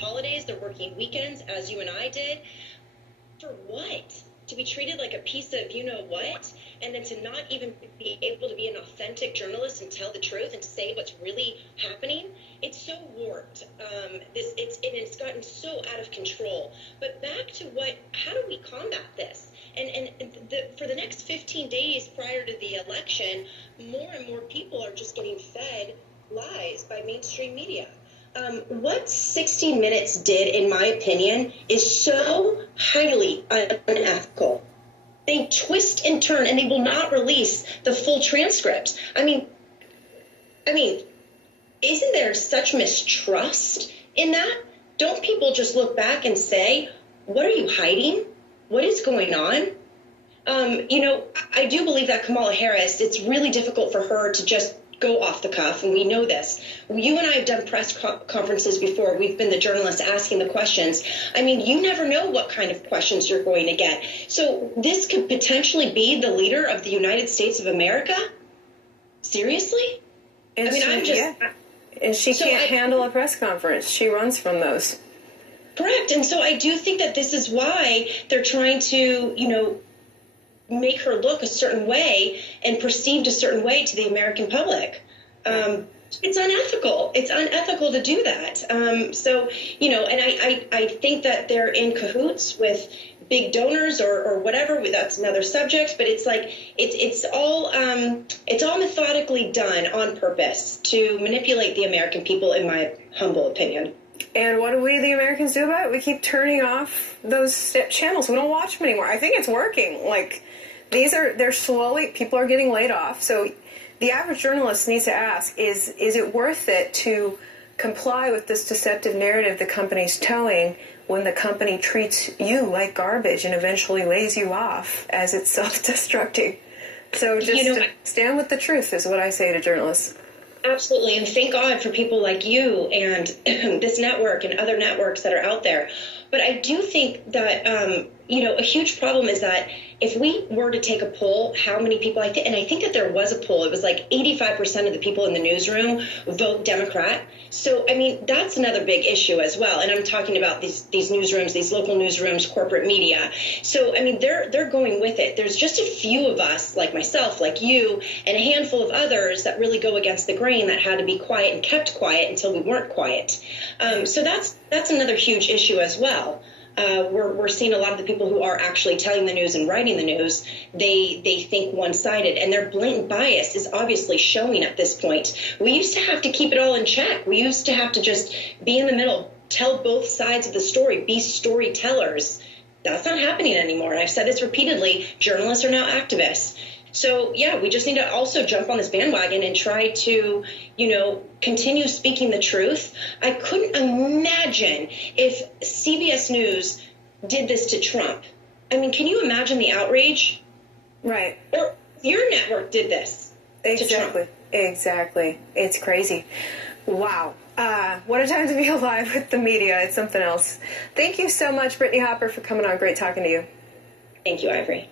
holidays, they're working weekends, as you and I did. For what? To be treated like a piece of you-know-what, and then to not even be able to be an authentic journalist and tell the truth and to say what's really happening. It's so warped. It's gotten so out of control. But back to how do we combat this? For the next 15 days prior to the election, more and more people are just getting fed lies by mainstream media. What 60 Minutes did, in my opinion, is so highly unethical. They twist and turn, and they will not release the full transcripts. I mean, isn't there such mistrust in that? Don't people just look back and say, what are you hiding? What is going on? I do believe that Kamala Harris, it's really difficult for her to just go off the cuff, and we know this. You and I have done press conferences before. We've been the journalists asking the questions. I mean, you never know what kind of questions you're going to get. So this could potentially be the leader of the United States of America? Seriously? And she can't handle a press conference. She runs from those. Correct. And so I do think that this is why they're trying to, make her look a certain way and perceived a certain way to the American public. It's unethical. It's unethical to do that. And I think that they're in cahoots with big donors or whatever. That's another subject. But it's like it's all methodically done on purpose to manipulate the American people, in my humble opinion. And what do we, the Americans, do about it? We keep turning off those channels. We don't watch them anymore. I think it's working. They're slowly, people are getting laid off. So the average journalist needs to ask, is it worth it to comply with this deceptive narrative the company's telling when the company treats you like garbage and eventually lays you off as it's self-destructing? So just stand with the truth is what I say to journalists. Absolutely, and thank God for people like you and this network and other networks that are out there. But I do think that, a huge problem is that if we were to take a poll, how many people, I think that there was a poll, it was like 85% of the people in the newsroom vote Democrat. So, that's another big issue as well. And I'm talking about these newsrooms, these local newsrooms, corporate media. So, they're going with it. There's just a few of us, like myself, like you, and a handful of others that really go against the grain that had to be quiet and kept quiet until we weren't quiet. So that's another huge issue as well. We're seeing a lot of the people who are actually telling the news and writing the news, they think one-sided, and their blatant bias is obviously showing at this point. We used to have to keep it all in check. We used to have to just be in the middle, tell both sides of the story, be storytellers. That's not happening anymore, and I've said this repeatedly. Journalists are now activists. So, we just need to also jump on this bandwagon and try to, continue speaking the truth. I couldn't imagine if CBS News did this to Trump. Can you imagine the outrage? Right. Or your network did this to Trump. Exactly. It's crazy. Wow. What a time to be alive with the media. It's something else. Thank you so much, Brittany Hopper, for coming on. Great talking to you. Thank you, Ivory.